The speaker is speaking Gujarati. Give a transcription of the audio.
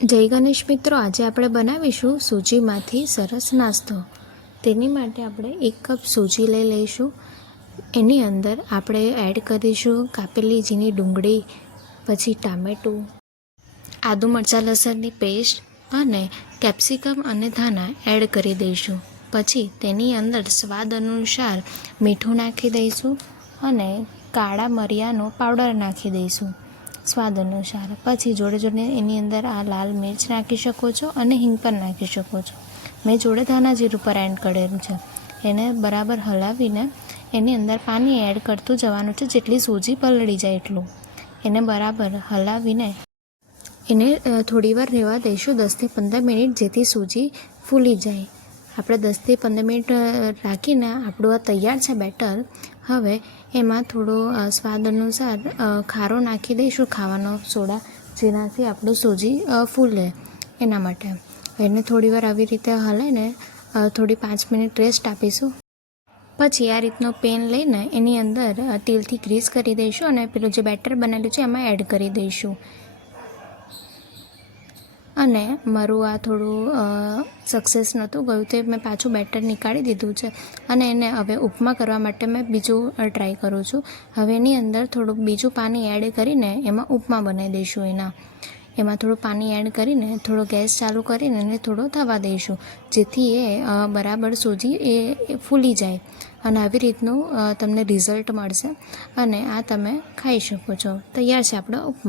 જય ગણેશ મિત્રો, આજે આપણે બનાવીશું સૂજીમાંથી સરસ નાસ્તો। તેની માટે આપણે 1 કપ સૂજી લઈ લઈશું। એની અંદર આપણે એડ કરીશું કાપેલી ઝીણી ડુંગળી, પછી ટામેટું, આદુ મરચાં લસણની પેસ્ટ અને કેપ્સિકમ અને ધાણા એડ કરી દઈશું। પછી તેની અંદર સ્વાદ અનુસાર મીઠું નાખી દઈશું અને કાળા મરિયાનો પાવડર નાખી દઈશું સ્વાદ અનુસાર। પછી જોડે જોડે એની અંદર આ લાલ મિર્ચ નાખી શકો છો અને હિંગ પણ નાખી શકો છો। મેં જોડે ધાણા જીરું પર એડ કરેલું છે। એને બરાબર હલાવીને એની અંદર પાણી એડ કરતું જવાનું છે, જેટલી સૂજી પલળી જાય એટલું। એને બરાબર હલાવીને એને થોડીવાર રહેવા દઈશું 10 થી 15 મિનિટ, જેથી સૂજી ફૂલી જાય। આપણે 10 થી 15 મિનિટ રાખીને આપણું આ તૈયાર છે બેટર। હવે એમાં થોડો સ્વાદ અનુસાર ખારો નાખી દઈશું, ખાવાનો સોડા, જેનાથી આપણું સૂજી ફૂલે એના માટે। એને થોડીવાર આવી રીતે હલાવીને થોડી 5 મિનિટ રેસ્ટ આપીશું। પછી આ રીતનો પેન લઈને એની અંદર તેલથી ગ્રીસ કરી દઈશું અને પેલું જે બેટર બનાવેલું છે એમાં એડ કરી દઈશું। અને મારું આ થોડું સક્સેસ નહોતું ગયું, તો મેં પાછું બેટર નીકાળી દીધું છે અને એને હવે ઉપમા કરવા માટે મેં બીજું ટ્રાય કરું છું। હવે એની અંદર થોડુંક બીજું પાણી એડ કરીને એમાં ઉપમા બનાવી દઈશું। એમાં થોડું પાણી એડ કરીને થોડો ગેસ ચાલુ કરીને એને થોડો થવા દઈશું, જેથી એ બરાબર સૂજી એ ફૂલી જાય અને આવી રીતનું તમને રિઝલ્ટ મળશે અને આ તમે ખાઈ શકો છો। તૈયાર છે આપણો ઉપમા।